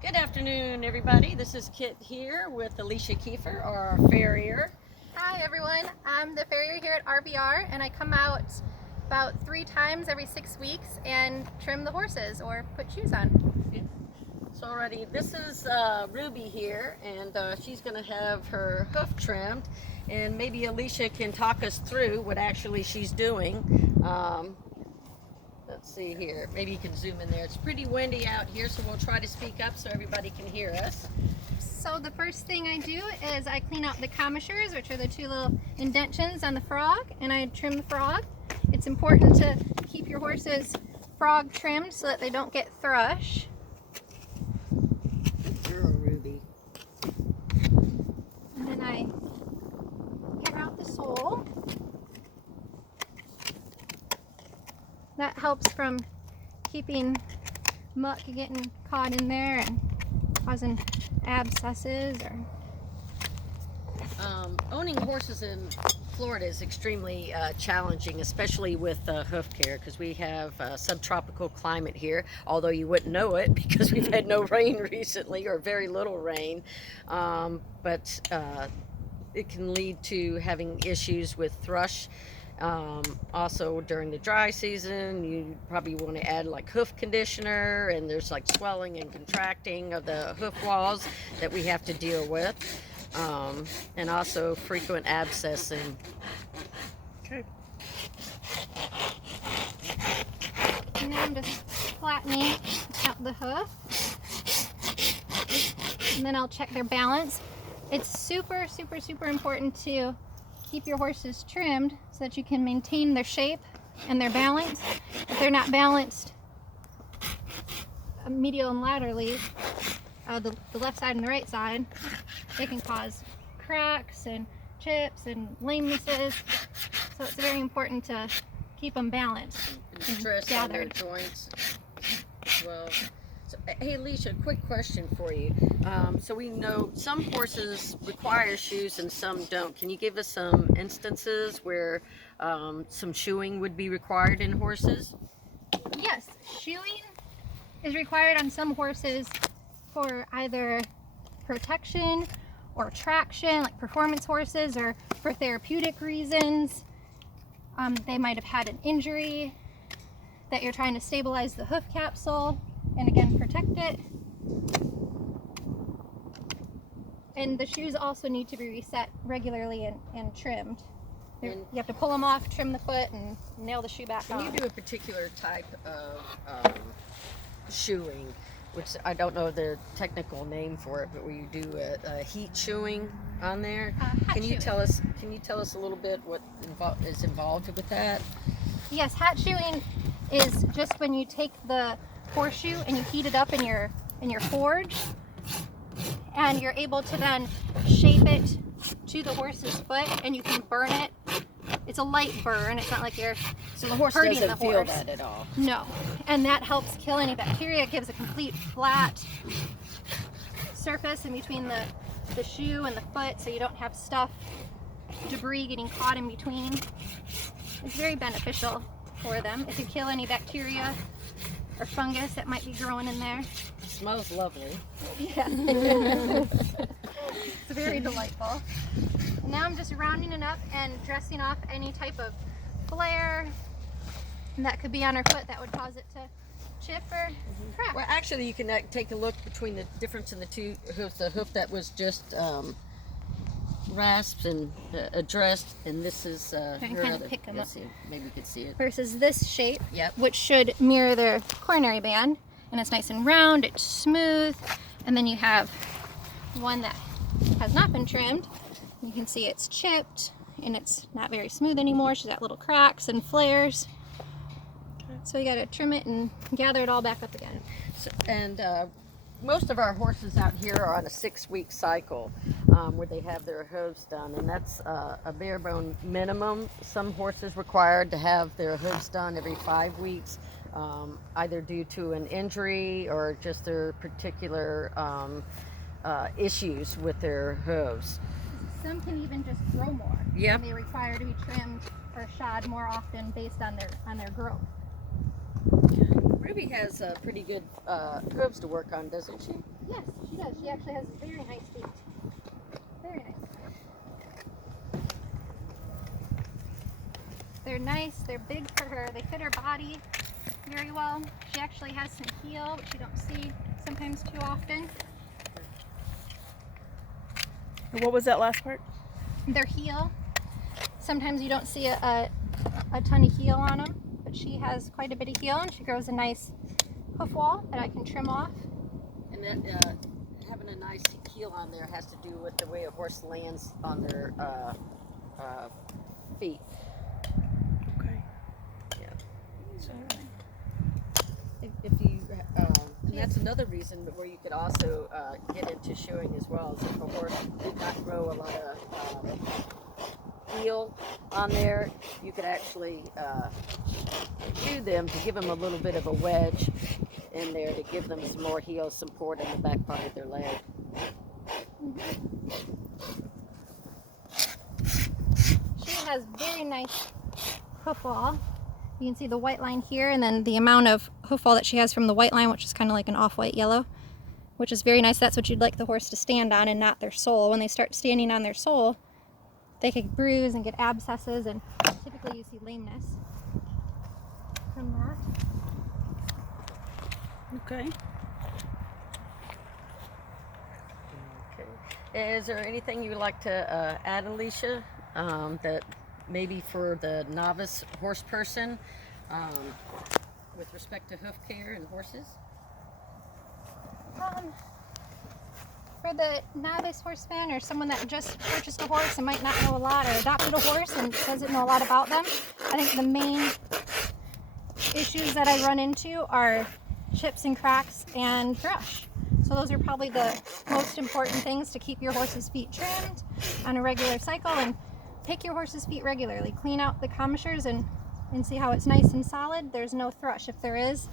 Good afternoon, everybody. This is Kit here with Alicia Kiefer, our farrier. Hi everyone, I'm the farrier here at RVR and I come out about 3 times every 6 weeks and trim the horses or put shoes on. So already, this is Ruby here, and she's going to have her hoof trimmed, and maybe Alicia can talk us through what actually she's doing. Let's see here. Maybe you can zoom in there. It's pretty windy out here, so we'll try to speak up so everybody can hear us. So the first thing I do is I clean out the commissures, which are the 2 little indentions on the frog, and I trim the frog. It's important to keep your horse's frog trimmed so that they don't get thrush. Good girl, Ruby. And then I hair out the sole. That helps from keeping muck getting caught in there and causing abscesses. Owning horses in Florida is extremely challenging, especially with hoof care, because we have subtropical climate here, although you wouldn't know it because we've had no rain recently, or very little rain. But it can lead to having issues with thrush. Also during the dry season, you probably want to add like hoof conditioner, and there's like swelling and contracting of the hoof walls that we have to deal with, and also frequent abscessing. Okay. And now I'm just flattening out the hoof, and then I'll check their balance. It's super important to keep your horses trimmed so that you can maintain their shape and their balance. If they're not balanced medial and laterally, the left side and the right side, they can cause cracks and chips and lamenesses. So it's very important to keep them balanced And stress on their joints as well. So, hey Alicia, quick question for you. So we know some horses require shoes and some don't. Can you give us some instances where some shoeing would be required in horses? Yes, shoeing is required on some horses for either protection or traction, like performance horses, or for therapeutic reasons. They might have had an injury that you're trying to stabilize the hoof capsule and again protect it. And the shoes also need to be reset regularly and trimmed. You have to pull them off, trim the foot, and nail the shoe back on. Can you do a particular type of shoeing, which I don't know the technical name for it, but where you do a heat shoeing on there? Can you tell us a little bit what is involved with that? Yes, hat shoeing is just when you take the horseshoe and you heat it up in your forge, and you're able to then shape it to the horse's foot, and you can burn it. It's a light burn. It's not like you're so the horse hurting doesn't the feel horse. that at all. No, and that helps kill any bacteria. It gives a complete flat surface in between the shoe and the foot, so you don't have stuff, debris getting caught in between. It's very beneficial for them. It could kill any bacteria or fungus that might be growing in there. It smells lovely. Yeah. It's very delightful. And now I'm just rounding it up and dressing off any type of flare that could be on her foot that would cause it to chip or crack. Well, actually, you can take a look between the difference in the two hoofs. The hoof that was just rasped and addressed, and this is her kind other. of pick them up. Maybe you could see it. Versus this shape, Yep. which should mirror their coronary band, and it's nice and round, it's smooth. And then you have one that has not been trimmed. You can see it's chipped and it's not very smooth anymore. She's got little cracks and flares. So you got to trim it and gather it all back up again. So, and most of our horses out here are on a 6-week cycle where they have their hooves done, and that's a bare bone minimum. Some horses required to have their hooves done every 5 weeks, either due to an injury or just their particular issues with their hooves. Some can even just grow more. Yep. They require to be trimmed or shod more often based on their growth. Ruby has pretty good hooves to work on, doesn't she? Yes, she does. She actually has very nice feet. Very nice. They're nice. They're big for her. They fit her body very well. She actually has some heel, which you don't see sometimes too often. What was that last part? Their heel. Sometimes you don't see a ton of heel on them, but she has quite a bit of heel, and she grows a nice hoof wall that I can trim off. And that having a nice heel on there has to do with the way a horse lands on their feet. Okay. Yeah. So if you, and that's another reason where you could also get into shoeing as well. Is if a horse did not grow a lot of heel on there, you could actually shoe them to give them a little bit of a wedge in there to give them some more heel support in the back part of their leg. She has very nice hoof wall. You can see the white line here, and then the amount of hoof wall that she has from the white line, which is kind of like an off-white yellow, which is very nice. That's what you'd like the horse to stand on and not their sole. When they start standing on their sole, they could bruise and get abscesses, and typically you see lameness from that. Okay. Okay. Is there anything you would like to add, Alicia, that maybe for the novice horse person with respect to hoof care and horses? For the novice horseman or someone that just purchased a horse and might not know a lot, or adopted a horse and doesn't know a lot about them, I think the main issues that I run into are chips and cracks and thrush. So those are probably the most important things to keep your horse's feet trimmed on a regular cycle, and pick your horse's feet regularly. Clean out the commissures and see how it's nice and solid. There's no thrush. If there is,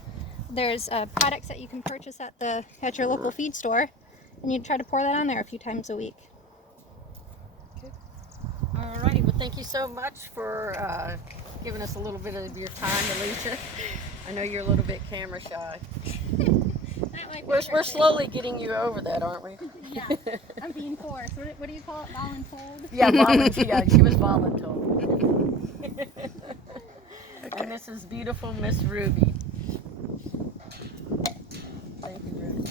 there's products that you can purchase at your local feed store, and you try to pour that on there a few times a week. Okay. All righty. Well, thank you so much for giving us a little bit of your time, Alicia. I know you're a little bit camera shy. We're slowly getting you over that, aren't we? Yeah, I'm being forced. What do you call it? Voluntold? Yeah, yeah, she was voluntold. And this is beautiful Miss Ruby. Thank you, Ruby.